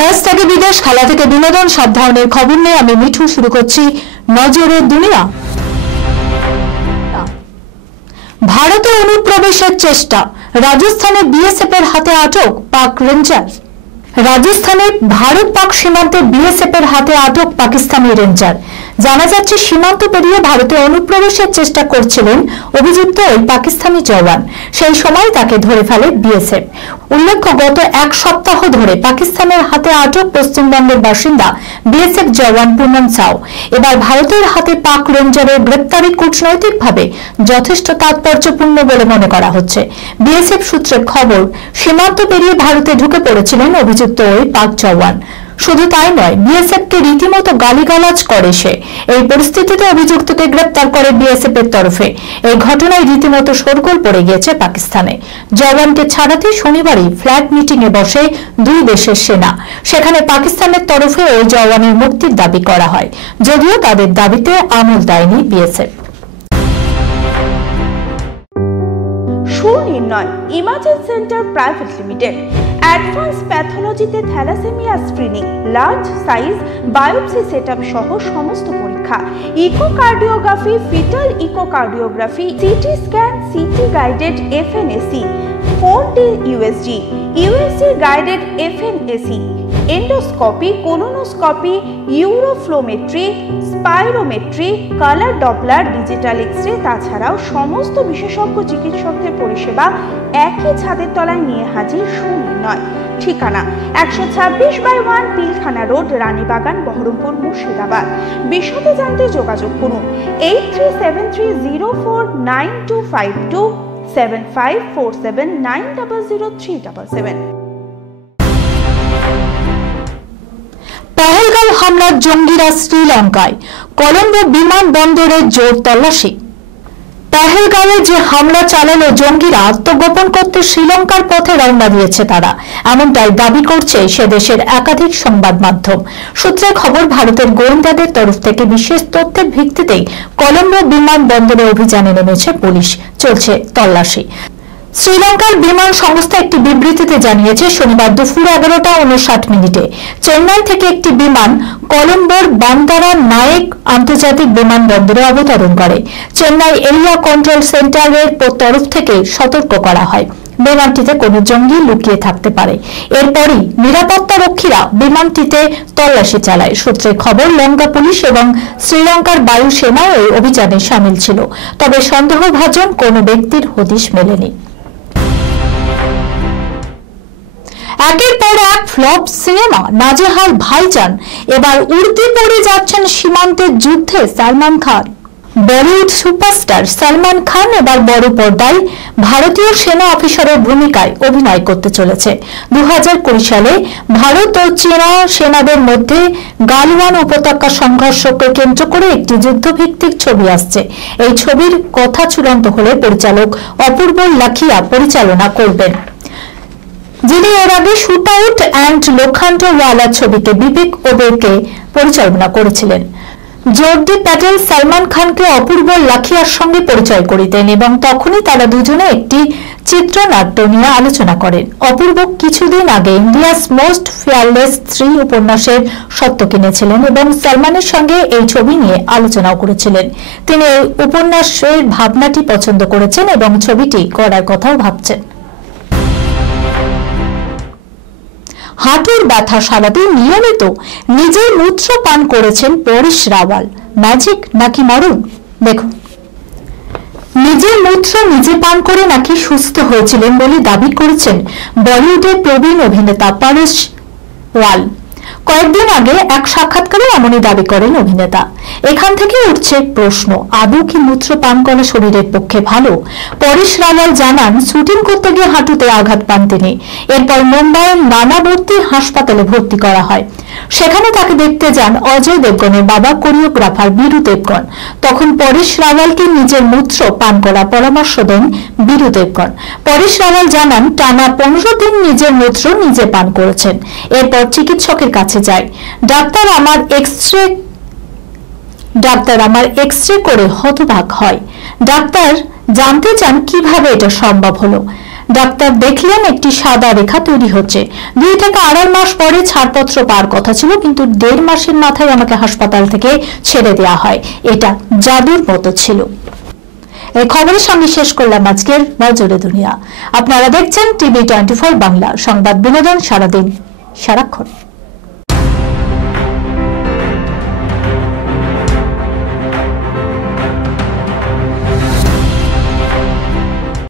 দেশ থেকে বিদেশ, খেলা থেকে বিনোদন, সব ধরনের খবর নিয়ে আমি মিঠু শুরু করছি নজরের দুনিয়া। ভারতে অনুপ্রবেশের চেষ্টা, রাজস্থানে বিএসএফ এর হাতে আটক পাক রেঞ্জার। রাজস্থানে ভারত পাক সীমান্তে বিএসএফ এর হাতে আটক পাকিস্তানি রেঞ্জার। জানা যাচ্ছে সীমান্ত পেরিয়ে ভারতে অনুপ্রবেশের চেষ্টা করছিলেন অভিযুক্ত ওই পাকিস্তানি জওয়ান। সেই সময় তাকে ধরে ফেলে বিএসএফ। উল্লেখ্য, গত এক সপ্তাহ ধরে পাকিস্তানের হাতে আটক পশ্চিমবঙ্গের বাসিন্দা বিএসএফ জওয়ান পুনম সাউ এবার ভারতের হাতে পাক রেঞ্জারের গ্রেপ্তারি কূটনৈতিকভাবে যথেষ্ট তাৎপর্যপূর্ণ বলে মনে করা হচ্ছে। বিএসএফ সূত্রে খবর, সীমান্ত পেরিয়ে ভারতে ঢুকে পড়েছিলেন অভিযুক্ত ওই পাক জওয়ান। শুধু তাই নয়, বিএসএফকে রীতিমতো গালিগালাজ করে সে। এই পরিস্থিতিতে অভিযুক্তকে গ্রেপ্তার করে বিএসএফ এর তরফে। এই ঘটনায় রীতিমতো শোরগোল পড়ে গিয়েছে পাকিস্তানে। জওয়ানকে ছাড়াতে শনিবারই ফ্ল্যাগ মিটিং এ বসে দুই দেশের সেনা। সেখানে পাকিস্তানের তরফে ওই জওয়ানের মুক্তির দাবি করা হয়, যদিও তাদের দাবিতে আমল দেয়নি BSF. Sunirnoy imaging centre private limited advance প্যাথোলজিতে thalassemia screening, large size biopsy setup সহ সমস্ত পরীক্ষা, echocardiography, fetal echocardiography, CT scan, CT guided FNAC, 4D USG, USG guided FNAC, endoscopy, colonoscopy, uroflowmetry, spirometry, colour doppler, digital x ray, তাছাড়াও সমস্ত বিশেষজ্ঞ চিকিৎসকদের পরিষেবা একই ছাদের তলায় নিয়ে হাজির সুনির্ণয়। ঠিকানা 126/1 পিলখানা রোড, রানীবাগান, বহরমপুর, মুর্শিদাবাদ। বিশদে জানতে যোগাযোগ করুন 8373049252 7547900377। পহেলগাঁও হামলার জঙ্গিরা শ্রীলঙ্কায়, কলম্বো বিমানবন্দরে জোর তল্লাশি। পহেলগাঁওয়ে যে হামলা চালালো জঙ্গিরা, আত্মগোপন করতে শ্রীলঙ্কার পথে রওনা দিয়েছে তারা, এমনটাই দাবি করছে সে দেশের একাধিক সংবাদ মাধ্যম। সূত্রে খবর, ভারতের গোয়েন্দাদের তরফ থেকে বিশেষ তথ্যের ভিত্তিতেই কলম্বো বিমানবন্দরে অভিযানে নেমেছে পুলিশ। চলছে তল্লাশি। শ্রীলঙ্কার বিমান সংস্থা একটি বিবৃতিতে জানিয়েছে, শনিবার দুপুর 11:59 চেন্নাই থেকে একটি বিমান কলম্বোর বান্দারা নায়েক আন্তর্জাতিক বিমানবন্দরে অবতরণ করে। চেন্নাই এরিয়া কন্ট্রোল সেন্টারের তরফ থেকে সতর্ক করা হয় বিমানটিতে কোনো জঙ্গি লুকিয়ে থাকতে পারে। এরপরই নিরাপত্তা রক্ষীরা বিমানটিতে তল্লাশি চালায়। সূত্রে খবর, লঙ্কা পুলিশ এবং শ্রীলঙ্কার বায়ুসেনাও এই অভিযানে সামিল ছিল, তবে সন্দেহভাজন কোনো ব্যক্তির হদিশ মেলেনি। একের পর এক ফ্লপ সিনেমা, নাজেহাল ভাইজান, এবার উড়তে পড়ে যাচ্ছেন সীমান্তের যুদ্ধে সালমান খান। বলিউড সুপারস্টার সালমান খান এবার বড় পর্দায় ভারতীয় সেনা অফিসারের ভূমিকায় অভিনয় করতে চলেছে। 2020 সালে ভারত ও চীনা সেনাদের মধ্যে গালওয়ান উপত্যকা সংঘর্ষকে কেন্দ্র করে একটি যুদ্ধভিত্তিক ছবি আসছে। এই ছবির কথা চূড়ান্ত হলে পরিচালক অপূর্ব লাখিয়া পরিচালনা করবেন, যিনি এর আগে শুট আউট অ্যান্ড লোখান্ডওয়ালা ছবিতে বিবেক ওবেরকে পরিচালনা করেছিলেন। জগদীপ প্যাটেল সালমান খানকে অপূর্ব লাখিয়ার সঙ্গে পরিচয় করিতেন এবং তখনই তারা দুজনে একটি চিত্রনাট্য নিয়ে আলোচনা করেন। অপূর্ব কিছুদিন আগে ইন্ডিয়াস মোস্ট ফিয়ারলেস 3 উপন্যাসের স্বত্ব কিনেছিলেন এবং সালমানের সঙ্গে এই ছবি নিয়ে আলোচনাও করেছিলেন। তিনি এই উপন্যাসের ভাবনাটি পছন্দ করেছেন এবং ছবিটি করার কথাও ভাবছেন। হাঁটুর ব্যথা সারাতে নিয়মিত নিজের মূত্র পান করেছেন পরেশ রাওয়াল। ম্যাজিক নাকি মরণ? দেখুন, নিজের মূত্র নিজে পান করে নাকি সুস্থ হয়েছিলেন বলে দাবি করেছেন বলিউডের প্রবীণ অভিনেতা পরেশ রাওয়াল। কয়েকদিন আগে এক সাক্ষাৎকারে এমনই দাবি করেন অভিনেতা। এখান থেকে উঠছে প্রশ্ন, আদৌ কি মূত্র পান করা শরীরের পক্ষে ভালো? পরেশ রাওয়াল জানান, শুটিং করতে গিয়ে হাঁটুতে আঘাত পান তিনি। এরপর মুম্বাইয়ের নানাবর্তী হাসপাতালে ভর্তি করা হয়। সেখানে তাকে দেখতে যান অজয় দেবগনের বাবা কোরিওগ্রাফার বীরু দেবগন। তখন পরেশ রাওয়ালকে নিজের মূত্র পান করার পরামর্শ দেন বীরু দেবগন। পরেশ রাওয়াল জানান, টানা 15 দিন নিজের মূত্র নিজে পান করেছেন। এরপর চিকিৎসকের কাছে যায়। ডাক্তার আমার এক্সরে করে হতবাক হয়। ডাক্তার জানতে চান কিভাবে এটা সম্ভব হলো। ডাক্তার দেখলেন একটি সাদা রেখা তৈরি হচ্ছে। 2 থেকে 2.5 মাস পরে ছাড়পত্র পাওয়ার কথা ছিল, কিন্তু 1.5 মাসের মাথায় আমাকে হাসপাতাল থেকে ছেড়ে দেওয়া হয়। এটা জাদুর মতো ছিল। এই খবরের সঙ্গে শেষ করলাম আজকের নজরে দুনিয়া। আপনারা দেখছেন টিভি 24 বাংলা, সংবাদ বিনোদন সারাদিন সারাক্ষণ।